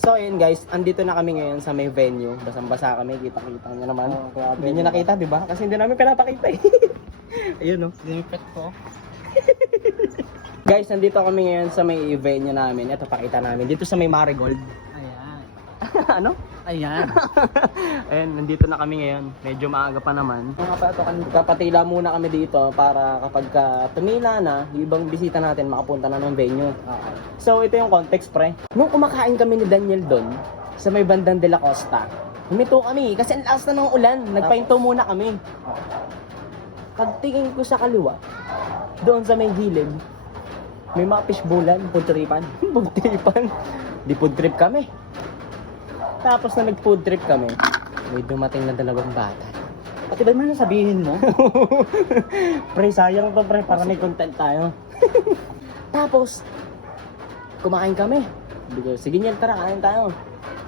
So ayun guys, andito na kami ngayon sa may venue. Basang-basa kami, kita-kita nyo naman. Hindi nyo nakita, di ba? Kasi hindi namin pinapakita eh. Ayun oh. Dinipet ko. Guys, nandito kami ngayon sa may venue namin. Ito, pakita namin. Dito sa may Marigold. Ayan. Ano? Ayan. Ayun, nandito na kami ngayon. Medyo maaga pa naman. Kapatila muna kami dito para kapag tumila na, yung ibang bisita natin makapunta na ng venue. So ito yung context pre. Nung kumakain kami ni Daniel doon sa may bandang De La Costa, huminto kami kasi ang lakas na ng ulan. Nagpahinto muna kami. Pagtingin ko sa kaliwa, doon sa may gilid, may mga fishbowlan, food tripan. Food tripan. Di food trip kami. Tapos na nag-food trip kami, may dumating na dalawang bata. Pati ba man sabihin mo? Pre, sayang to pre, para may content tayo. Tapos, kumain kami. Sabi ko, sige niyan, tara, kain tayo.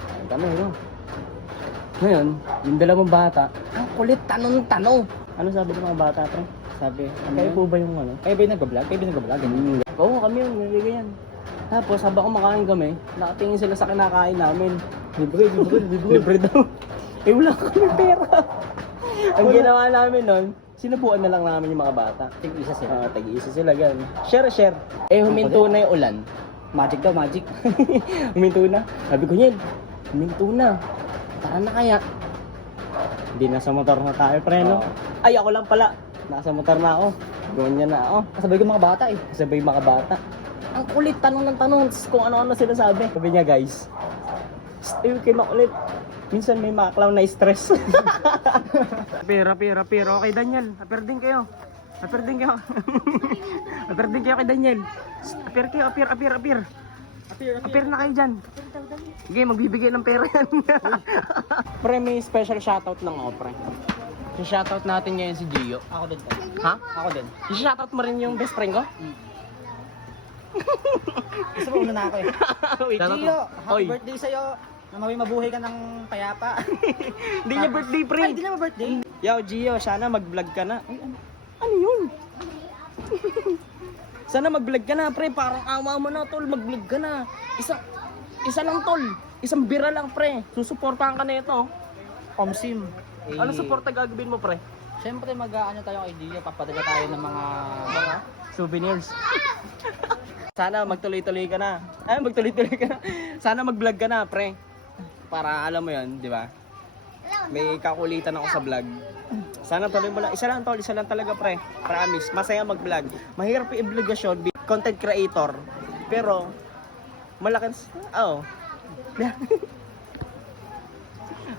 Kain kami, no? Ngayon, yung dalawang bata, ang kulit, tanong-tanong. Ano sabi ng mga bata, pre? Sabi, kayo po ba yung ano? Kayo ba yung nag-vlog? Kayo ba yung nag-vlog? Oo, kami yun, ganyan. Tapos, habang kumakain kami, nakatingin sila sa kinakain namin. Libre daw. Eh, wala kami pera. Ang ginawa namin nun, sinubuan na lang namin yung mga bata. Tig-isa sila. Tag-iisa sila, ganun. Share. Eh, huminto na yung ulan. Magic daw, magic. Huminto na. Sabi ko, Nel, huminto na. Tara na kaya. Hindi, nasa motor na tayo, pre, no? Ay, ako lang pala. Nasa motor na ako. Ganyan na ako. Kasabay ko mga bata eh. Sabay mga bata. Ang kulit, tanong ng tanong kung ano-ano sila sabi. Sabi niya, guys, stay kayo makulit. Minsan may mga clown na stress. Apir. Okay, Daniel. Apir din kayo. Apir din kayo kay Daniel. Apir kayo, apir. Apir na kayo dyan. Sige, magbibigay ng pera yan. Pre, may special shoutout lang ako, pre. Yung shoutout natin ngayon si Gio. Ako din. Ha? Ako din. Yung shoutout mo rin yung best friend ko? Gusto mo una na ako eh. Wait, Gio, happy Oy. birthday sa'yo. Na mabuhay ka ng payapa. Hindi niya birthday, pre. Ay, hindi niya birthday. Yo, Gio, sana mag-vlog ka na. Ay, ano yun? Sana mag-vlog ka na, pre. Parang awa mo na, tol. Mag-vlog ka na. Isa lang, tol. Isang bira lang, pre. Susuportahan ka na ito. Omsim. Ano suporta gagawin mo, pre? Siyempre mag-ano tayo kay Gio. Papadala tayo ng mga Souvenirs. Sana magtuloy-tuloy ka na. Magtuloy-tuloy ka na. Sana mag-vlog ka na, pre. Para alam mo yun, di ba? May kakulitan ako sa vlog. Sana tuloy mo lang. Isa lang, tol. Isa lang talaga, pre. Promise. Masaya mag-vlog. Mahirap i-obligasyon. Content creator. Pero, malaking... Oh.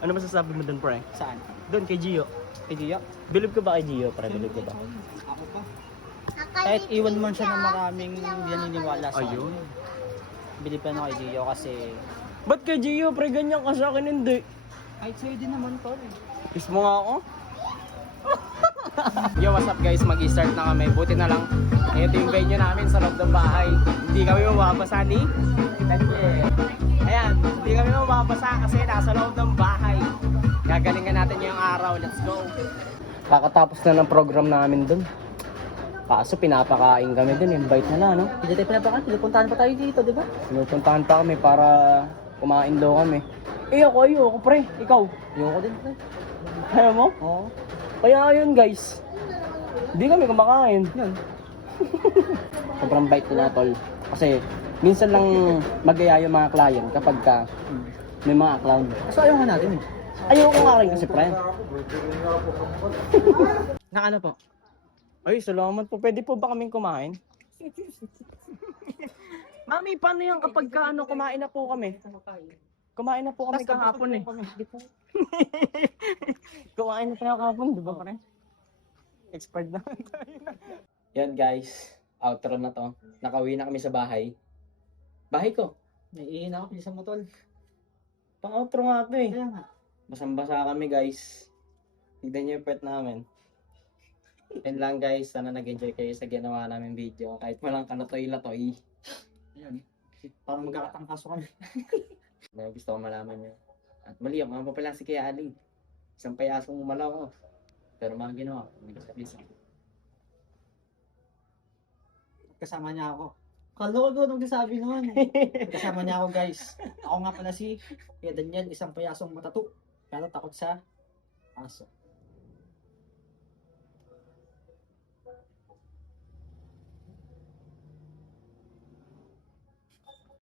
Ano masasabi mo dun, pre? saan? Doon kay Gio. Kay Gio? Believe ka ba kay Gio, pre? Believe ka ba? Ako pa. Kahit iwan man siya ng maraming naniniwala sa Ayun. akin. Bilip na ako kay Gio kasi Ba't kay Gio, pre? Ganyan ka sa akin, hindi. kahit sa'yo din naman tol eh. Kiss mo nga ako. Yo, what's up guys? Mag-start na kami. Buti na lang. Ito yung venue namin sa loob ng bahay. Hindi kami mababasa ni Daniel. Ayan, hindi kami mababasa kasi nasa loob ng bahay. Gagalingan natin yung araw. Let's go. Kakatapos na ng program namin dun. Kaso pinapakain kami dun. Invite na no? Hindi tayo pinapakan, pinupuntahan pa tayo dito, di ba? Pinupuntahan pa kami para kumain daw kami. Ayoko pre. Ikaw. Ayoko din pre. Ayaw mo? Oo. Kaya yun guys, hindi kami kumakain. Yun. Sobrang bait nila tol. Kasi minsan lang mag-aya yung mga client kapag may mga clown. So ayaw nga natin eh. Ayoko nga rin kasi friend. Na ano po? Ay, salamat po. Pwede po ba kaming kumain? Mami, paano yan kapag kumain na po kami? Kumain na po kami kahapon eh. Kumain na tayo kahapon, di ba pare? Expert na tayo na. Yan guys, outro na to. Nakauwi na kami sa bahay. Bahay ko. Naiihin ako, bilisan mo tol. Pang outro nga to eh. Kaya nga. Basang-basa kami guys. Tignan niyo yung pet namin. Yan lang guys, sana nag-enjoy kayo sa ginawa namin video. Kahit walang kalatoy-latoy. Ayan. Parang magkakatangkaso kami. May gusto ko malaman yun. At mali, ang mga pala si Kuya Ali. Isang payasong umalaw ko. Pero mga ginawa, may kasabisa. Kasama niya ako. Kaloko ko nung sabi noon. Kasama niya ako guys. Ako nga pala si Kuya Daniel, isang payasong matatu. Pero takot sa aso.